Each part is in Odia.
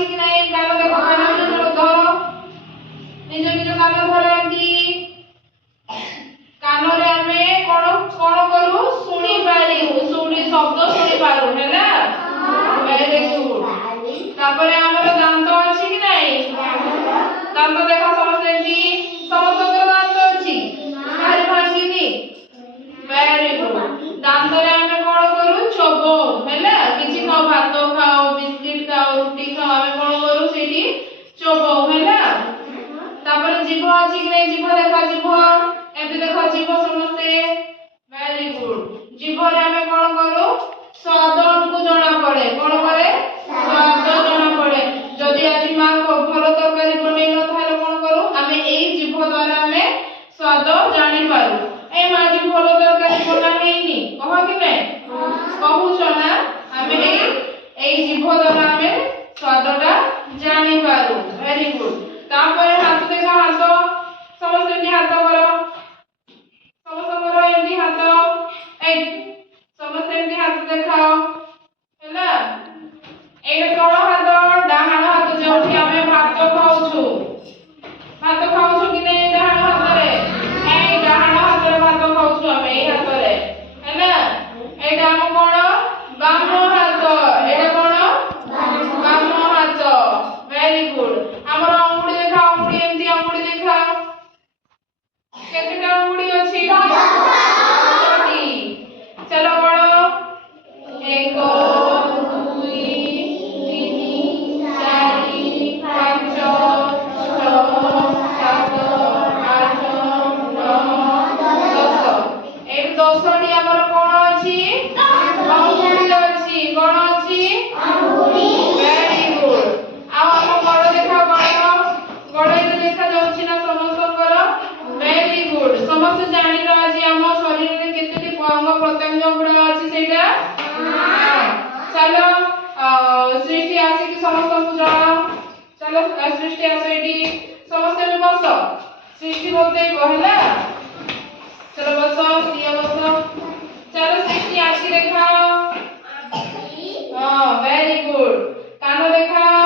ଅଛି କି ନାହିଁ କାନ ଦେଖ କାନ ଧର ନିଜ ନିଜ କାନ ଧର ଏମିତି କାନରେ ଆମେ କଣ କଣ କରୁ ଶୁଣି ପାରିବୁ ଶୁଣି ଶବ୍ଦ ଶୁଣି ପାରୁ ହେଲା ଭେରି ଗୁଡ ତାପରେ ଆମର ଦାନ୍ତ ଅଛି କି ନାହିଁ ଦାନ୍ତ ଦେଖ ସମସ୍ତେ ଏମିତି ସମସ୍ତଙ୍କର ଦାନ୍ତ ଅଛି କାହାର ଭାଙ୍ଗିନି ଭେରି ଗୁଡ ଦାନ୍ତରେ ଆମେ କଣ କରୁ ଚୋବାଉ ହେଲା କିଛି ଖାଉ ଭାତ ଖାଉ ବିସ୍କିଟ ଖାଉ ରୁଟି ଖାଉ ଆମେ କଣ କରୁ ସେଠି ଚୋବାଉ ହେଲା ତାପରେ ଜିଭ ଅଛି କି ନାହିଁ ଜିଭ ଦେଖ ଜିଭ ଏମିତି ଦେଖ ଜିଭ ସମସ୍ତେ ଭେରି ଗୁଡ ଜିଭରେ ଆମେ କଣ କରୁ ସ୍ୱାଦ ଆମକୁ ଜଣା ପଡେ କଣ ପଡେ ସ୍ୱାଦ ଜଣା ପଡେ ଯଦି ଆଜି ମା ଭଲ ତରକାରୀ ବନେଇ ନଥାଏ କଣ କରୁ ଆମେ ଏଇ ଜିଭ ଦ୍ୱାରା ଆମେ ସ୍ୱାଦ ଜାଣି ପାରୁ ଏ ମା ଆଜି ଭଲ ତରକାରୀ ବନା ହେଇନି କହ କି ନାହିଁ କହୁଛ ନା ଆମେ ଏଇ ଜିଭ ଦ୍ୱାରା ଆମେ ସ୍ୱାଦଟା ଜାଣି ପାରୁ ଭେରି ଗୁଡ ତାପରେ ହାତ ଦେଖ ହାତ ସମସ୍ତେ ଏମିତି ହାତ କର ସମସ୍ତଙ୍କର ଏମିତି ହାତ ଏଇ ସମସ୍ତେ ଏମିତି ହାତ ଦେଖାଅ ହେଲା ଏଇଟା କଣ ହାତ ଡାହାଣ ହାତ ଯୋଉଠି ଆମେ ଭାତ ଖାଉଛୁ କି ନାହିଁ ଡାହାଣ ହାତରେ ଏଇ ଡାହାଣ ହାତରେ ଭାତ ଖାଉଛୁ ଆମେ ଏଇ ହାତରେ ହେଲା ଏଇଟା ଆମ କଣ ବାମ ହାତ ଏଇଟା କଣ ବାମ ହାତ ଭେରି ଗୁଡ ଆମର ଅଙ୍ଗୁଳି ଦେଖା ଅଙ୍ଗୁଳି ଏମିତି ଅଙ୍ଗୁଳି ଦେଖା କେତେଟା ଅଙ୍ଗୁଳି ଅଛି चलो बड़ो 1 2 3 4 5 6 7 8 9 10 एक 10 टी हमर कोन अछि अंगुली अछि कोन अछि अंगुली वेरी गुड आ हम बड़ देखा बड़ देखा जाउछि ना समस्तकर वेरी गुड समस्त जानि न अछि हम शरीर रे केतेटी अंग प्रत्यंग गुण अछि सेटा चलो सृष्टि आसी कि समस्त को जणाओ चलो सृष्टि आसेटी समस्त में बस सृष्टि बोलते ही कहला चलो बस प्रिया बस चलो सृष्टि आसी देखाओ हां वेरी गुड कान देखाओ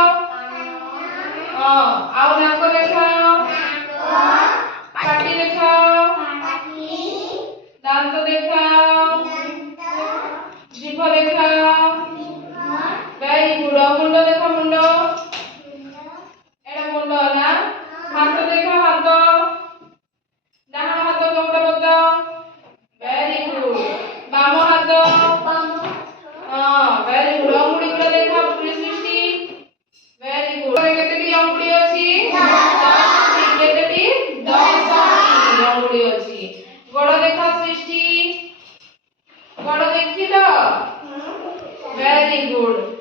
हां आओ नाक देखाओ पाटी देखाओ दांत देखाओ जीभ देखाओ वेरी गुड मुंड देखो मुंड एड़ा मुंड ना हाथ देखो हाथ डाहाण हाथ कोउटा बता वेरी गुड बाम हाथ हां वेरी गुड अंगुली को देखा पूरी सृष्टि वेरी गुड केतेटी अंगुली अछि 10 केतेटी 10 अंगुली अछि गोड़ देखा सृष्टि गोड़ देखिलो वेरी गुड